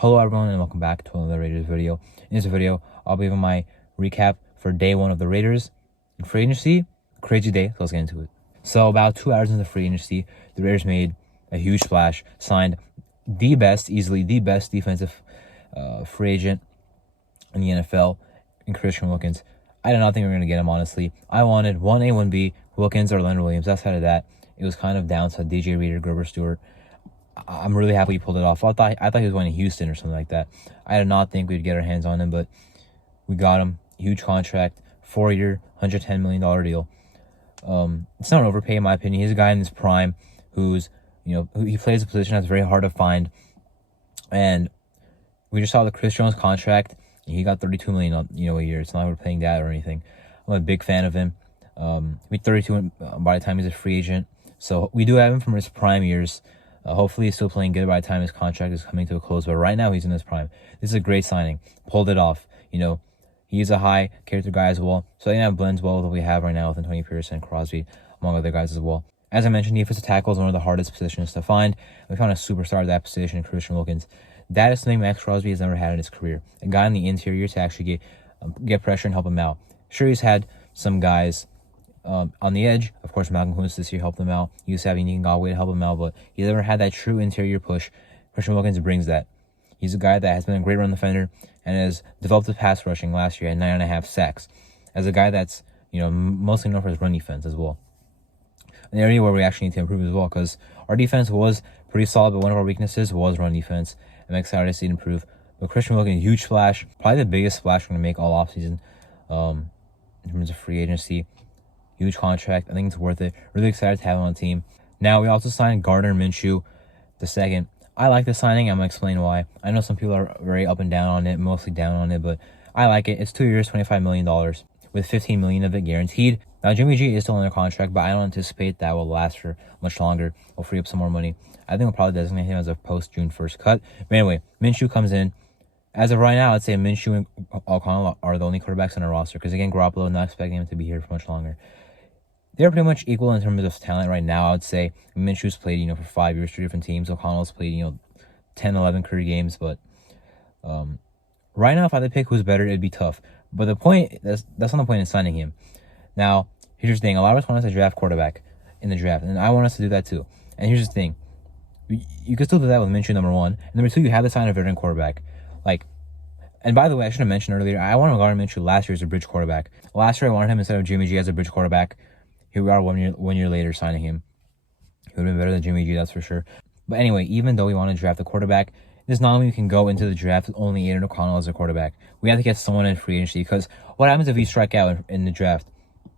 Hello everyone and welcome back to another Raiders video. In this video, I'll be giving my recap for day one of the Raiders in free agency. Crazy day, so let's get into it. So about 2 hours into free agency, the Raiders made a huge splash, signed easily the best defensive free agent in the NFL in Christian Wilkins. I did not think we were going to get him, honestly. I wanted 1A, 1B, Wilkins or Leonard Williams. Outside of that, it was kind of down to DJ Reader, Grover Stewart. I'm really happy he pulled it off. I thought he was going to Houston or something like that. I did not think we'd get our hands on him, but we got him. Huge contract, 4-year, $110 million deal. It's not an overpay in my opinion. He's a guy in his prime who's, he plays a position that's very hard to find. And we just saw the Chris Jones contract. He got $32 million, a year. It's not like we're paying that or anything. I'm a big fan of him. He's 32 by the time he's a free agent. So we do have him from his prime years. Hopefully he's still playing good by the time his contract is coming to a close. But right now he's in his prime. This is a great signing. Pulled it off. He's a high character guy as well. So I think that blends well with what we have right now with Antonio Pierce and Crosby, among other guys as well. As I mentioned, defensive tackle is one of the hardest positions to find. We found a superstar at that position in Christian Wilkins. That is something Max Crosby has never had in his career. A guy in the interior to actually get pressure and help him out. Sure, he's had some guys on the edge. Of course, Malcolm Koonce this year helped him out. He used to have Yannick Ngakoue to help him out, but he's never had that true interior push. Christian Wilkins brings that. He's a guy that has been a great run defender and has developed his pass rushing last year at 9.5 sacks. As a guy that's, mostly known for his run defense as well. An area where we actually need to improve as well, because our defense was pretty solid, but one of our weaknesses was run defense. I'm excited to see it improve. But Christian Wilkins, huge splash, probably the biggest splash we're going to make all offseason in terms of free agency. Huge contract. I think it's worth it. Really excited to have him on the team. Now, we also signed Gardner Minshew II. I like the signing. I'm going to explain why. I know some people are very up and down on it, mostly down on it, but I like it. It's 2 years, $25 million, with $15 million of it guaranteed. Now, Jimmy G is still under contract, but I don't anticipate that will last for much longer. We'll free up some more money. I think we'll probably designate him as a post-June 1st cut. But anyway, Minshew comes in. As of right now, I'd say Minshew and O'Connell are the only quarterbacks on our roster, because again, Garoppolo, not expecting him to be here for much longer. They're pretty much equal in terms of talent right now, I would say. Minshew's played, for 5 years, 3 different teams. O'Connell's played, 10, 11 career games. But right now, if I had to pick who's better, it'd be tough. But the point, that's not the point in signing him. Now, here's the thing. A lot of us want us to draft quarterback in the draft, and I want us to do that too. And here's the thing. You can still do that with Minshew, number one. And number two, you have to sign a veteran quarterback. And by the way, I should have mentioned earlier, I wanted Gardner Minshew last year as a bridge quarterback. Last year, I wanted him instead of Jimmy G as a bridge quarterback. Here we are 1 year later signing him. He would have been better than Jimmy G, that's for sure. But anyway, even though we want to draft a quarterback, this not only can go into the draft with only Aiden O'Connell as a quarterback. We have to get someone in free agency, because what happens if you strike out in the draft?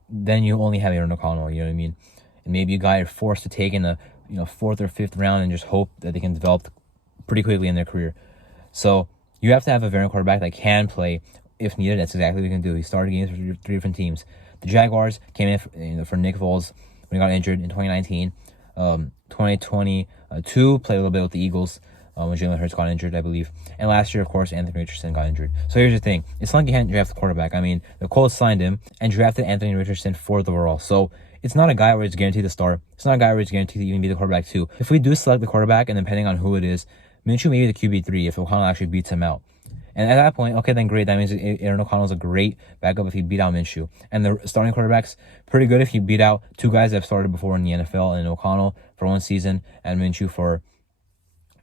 Then you only have Aiden O'Connell, you know what I mean? And maybe a guy you're forced to take in the 4th or 5th round and just hope that they can develop pretty quickly in their career. So you have to have a veteran quarterback that can play if needed. That's exactly what we can do. He started games for 3 different teams. The Jaguars came in for Nick Foles when he got injured in 2019. 2022 played a little bit with the Eagles when Jalen Hurts got injured, I believe. And last year, of course, Anthony Richardson got injured. So here's the thing. It's not like you can't draft a quarterback. I mean, the Colts signed him and drafted Anthony Richardson 4th overall. So it's not a guy where it's guaranteed to start. It's not a guy where it's guaranteed to even be the quarterback too. If we do select the quarterback, and depending on who it is, Minshew may be the QB3 if O'Connell actually beats him out. And at that point, okay, then great. That means Aaron O'Connell's a great backup if he beat out Minshew. And the starting quarterback's pretty good if you beat out 2 guys that have started before in the NFL, and O'Connell for 1 season and Minshew for,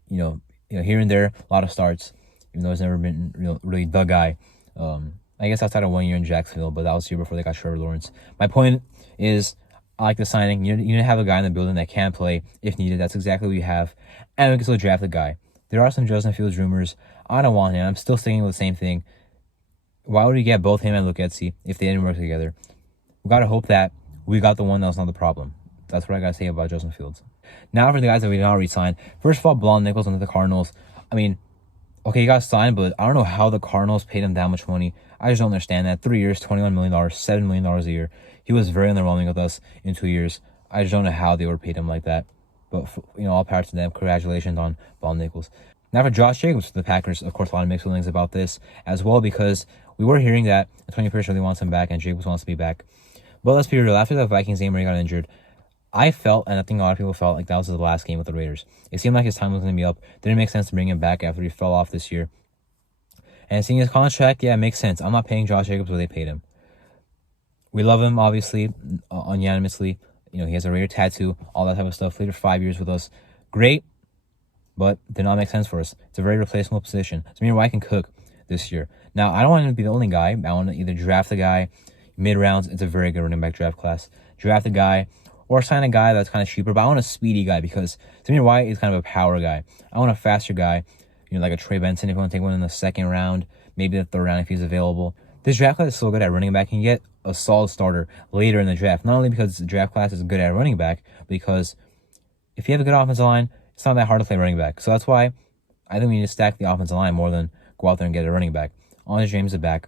here and there, a lot of starts, even though he's never been really the guy. I guess outside of 1 year in Jacksonville, but that was the year before they got Trevor Lawrence. My point is, I like the signing. You need to have a guy in the building that can play if needed. That's exactly what we have. And we can still draft a guy. There are some Justin Fields rumors. I don't want him. I'm still sticking with the same thing. Why would we get both him and Luke Getsy if they didn't work together? We got to hope that we got the one that was not the problem. That's what I got to say about Justin Fields. Now for the guys that we did not re-sign. First of all, Blon Nichols went to the Cardinals. I mean, okay, he got signed, but I don't know how the Cardinals paid him that much money. I just don't understand that. 3 years, $21 million, $7 million a year. He was very underwhelming with us in 2 years. I just don't know how they were paid him like that. But, all power to them. Congratulations on Blon Nichols. Now for Josh Jacobs for the Packers, of course, a lot of mixed feelings about this as well, because we were hearing that Antonio Pierce really wants him back and Jacobs wants to be back. But let's be real, after that Vikings game where he got injured, I felt, and I think a lot of people felt, like that was his last game with the Raiders. It seemed like his time was going to be up. Didn't make sense to bring him back after he fell off this year. And seeing his contract, yeah, it makes sense. I'm not paying Josh Jacobs what they paid him. We love him, obviously, unanimously. You know, he has a Raider tattoo, all that type of stuff. Played for 5 years with us. Great, but did not make sense for us. It's a very replaceable position. So Zamir White can cook this year. Now, I don't want him to be the only guy. I want to either draft a guy mid-rounds. It's a very good running back draft class. Draft a guy or sign a guy that's kind of cheaper. But I want a speedy guy because Zamir White is kind of a power guy. I want a faster guy, you know, like a Trey Benson if you want to take one in the second round, maybe the third round if he's available. This draft class is so good at running back. You can get a solid starter later in the draft. Not only because the draft class is good at running back, because if you have a good offensive line, it's not that hard to play running back. So that's why I think we need to stack the offensive line more than go out there and get a running back. Andre James is back.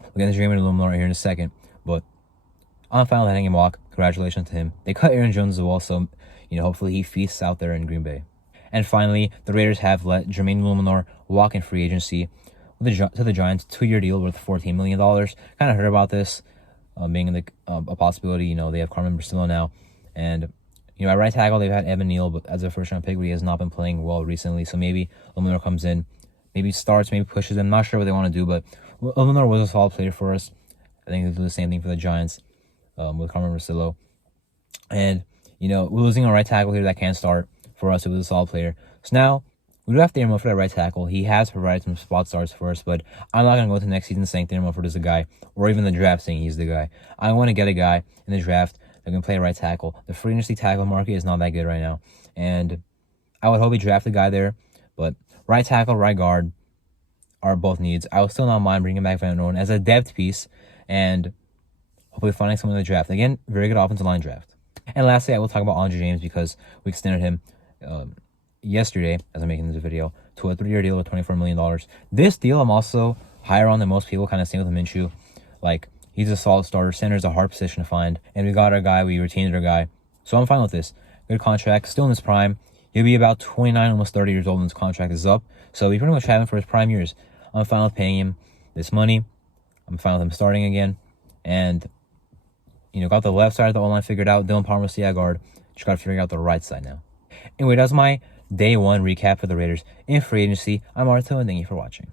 We'll get into Raymond Illuminor here in a second. But I'm fine with letting him walk. Congratulations to him. They cut Aaron Jones as well, so you know hopefully he feasts out there in Green Bay. And finally, the Raiders have let Jermaine Illuminor walk in free agency to the Giants, 2-year deal worth $14 million. Kind of heard about this being in a possibility. You know, they have Carmen Bricillo now. And, you know, at right tackle, they've had Evan Neal, but as a first-round pick, but he has not been playing well recently. So maybe Illuminor comes in, maybe starts, maybe pushes them. Not sure what they want to do, but Illuminor was a solid player for us. I think they'll do the same thing for the Giants with Carmen Bricillo. And, you know, we're losing a right tackle here that can start for us. It was a solid player. So now, we do have Thayer Milford at right tackle. He has provided some spot starts for us, but I'm not going to go to next season saying Thayer Milford is the guy, or even the draft saying he's the guy. I want to get a guy in the draft that can play right tackle. The free agency tackle market is not that good right now, and I would hope we draft a guy there, but right tackle, right guard are both needs. I would still not mind bringing back Van Noren as a depth piece, and hopefully finding someone in the draft. Again, very good offensive line draft. And lastly, I will talk about Andre James because we extended him yesterday, as I'm making this video, to a 3-year deal with $24 million. This deal, I'm also higher on than most people, kind of same with Minshew. Like, he's a solid starter. Center is a hard position to find. And we got our guy. We retained our guy. So I'm fine with this. Good contract. Still in his prime. He'll be about 29, almost 30 years old when his contract is up. So we pretty much have him for his prime years. I'm fine with paying him this money. I'm fine with him starting again. And, you know, got the left side of the O-line figured out. Dylan Palmer, see at guard. Just got to figure out the right side now. Anyway, that's my Day 1 recap for the Raiders in free agency. I'm Arto, and thank you for watching.